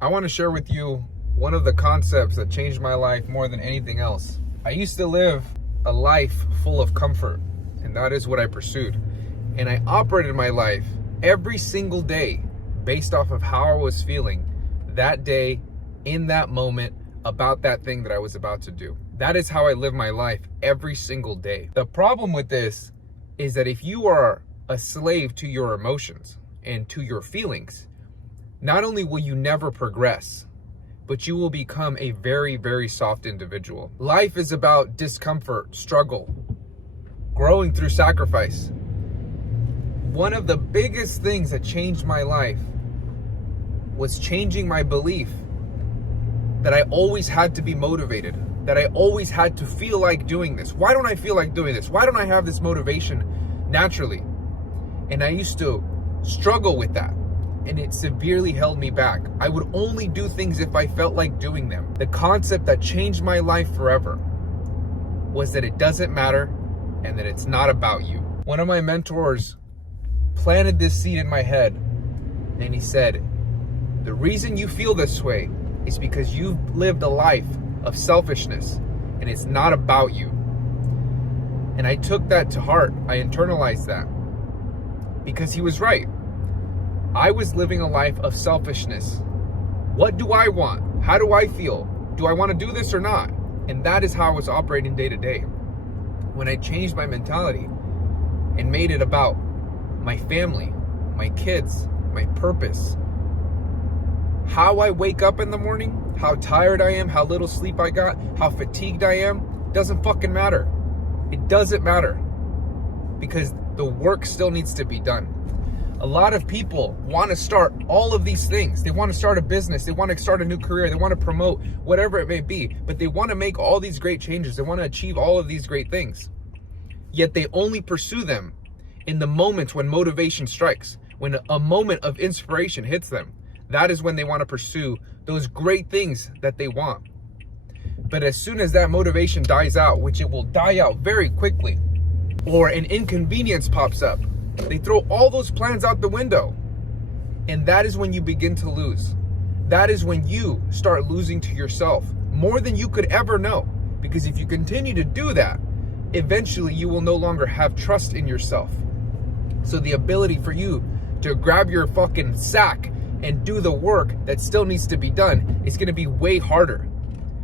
I want to share with you one of the concepts that changed my life more than anything else. I used to live a life full of comfort, and that is what I pursued. And I operated my life every single day based off of how I was feeling that day, in that moment, about that thing that I was about to do. That is how I live my life every single day. The problem with this is that if you are a slave to your emotions and to your feelings, not only will you never progress, but you will become a very, very soft individual. Life is about discomfort, struggle, growing through sacrifice. One of the biggest things that changed my life was changing my belief that I always had to be motivated, that I always had to feel like doing this. Why don't I feel like doing this? Why don't I have this motivation naturally? And I used to struggle with that, and it severely held me back. I would only do things if I felt like doing them. The concept that changed my life forever was that it doesn't matter and that it's not about you. One of my mentors planted this seed in my head, and he said, the reason you feel this way is because you've lived a life of selfishness and it's not about you. And I took that to heart. I internalized that because he was right. I was living a life of selfishness. What do I want? How do I feel? Do I want to do this or not? And that is how I was operating day to day. When I changed my mentality and made it about my family, my kids, my purpose, how I wake up in the morning, how tired I am, how little sleep I got, how fatigued I am, doesn't fucking matter. It doesn't matter because the work still needs to be done. A lot of people want to start all of these things. They want to start a business. They want to start a new career. They want to promote whatever it may be, but they want to make all these great changes. They want to achieve all of these great things. Yet they only pursue them in the moments when motivation strikes, when a moment of inspiration hits them. That is when they want to pursue those great things that they want. But as soon as that motivation dies out, which it will die out very quickly, or an inconvenience pops up, they throw all those plans out the window. And that is when you begin to lose. That is when you start losing to yourself more than you could ever know. Because if you continue to do that, eventually you will no longer have trust in yourself. So the ability for you to grab your fucking sack and do the work that still needs to be done is going to be way harder.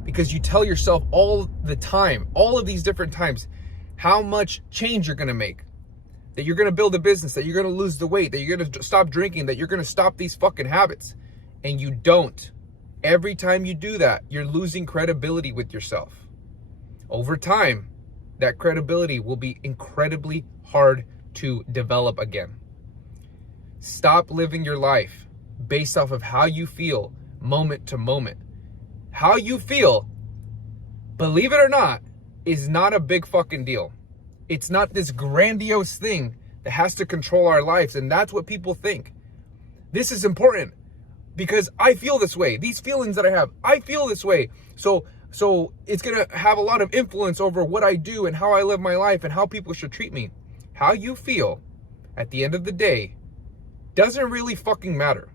Because you tell yourself all the time, all of these different times, how much change you're going to make. That you're going to build a business, that you're going to lose the weight, that you're going to stop drinking, that you're going to stop these fucking habits. And you don't. Every time you do that, you're losing credibility with yourself. Over time, that credibility will be incredibly hard to develop again. Stop living your life based off of how you feel moment to moment. How you feel, believe it or not, is not a big fucking deal. It's not this grandiose thing that has to control our lives, and that's what people think. This is important because I feel this way. These feelings that I have, I feel this way. So it's going to have a lot of influence over what I do and how I live my life and how people should treat me. How you feel at the end of the day doesn't really fucking matter.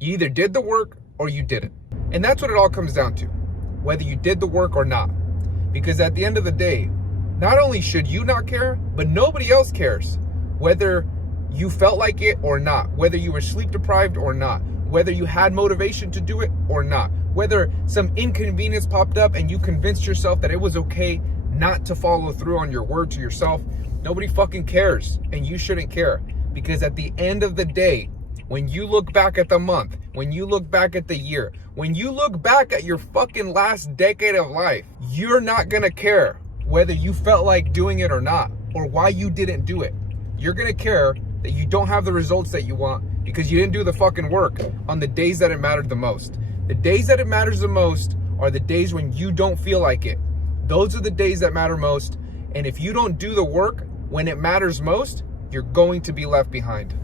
You either did the work or you didn't. And that's what it all comes down to, whether you did the work or not. Because at the end of the day, not only should you not care, but nobody else cares. Whether you felt like it or not, whether you were sleep deprived or not, whether you had motivation to do it or not, whether some inconvenience popped up and you convinced yourself that it was okay not to follow through on your word to yourself, nobody fucking cares, and you shouldn't care. Because at the end of the day, when you look back at the month, when you look back at the year, when you look back at your fucking last decade of life, you're not gonna care whether you felt like doing it or not, or why you didn't do it. You're gonna care that you don't have the results that you want because you didn't do the fucking work on the days that it mattered the most. The days that it matters the most are the days when you don't feel like it. Those are the days that matter most. And if you don't do the work when it matters most, you're going to be left behind.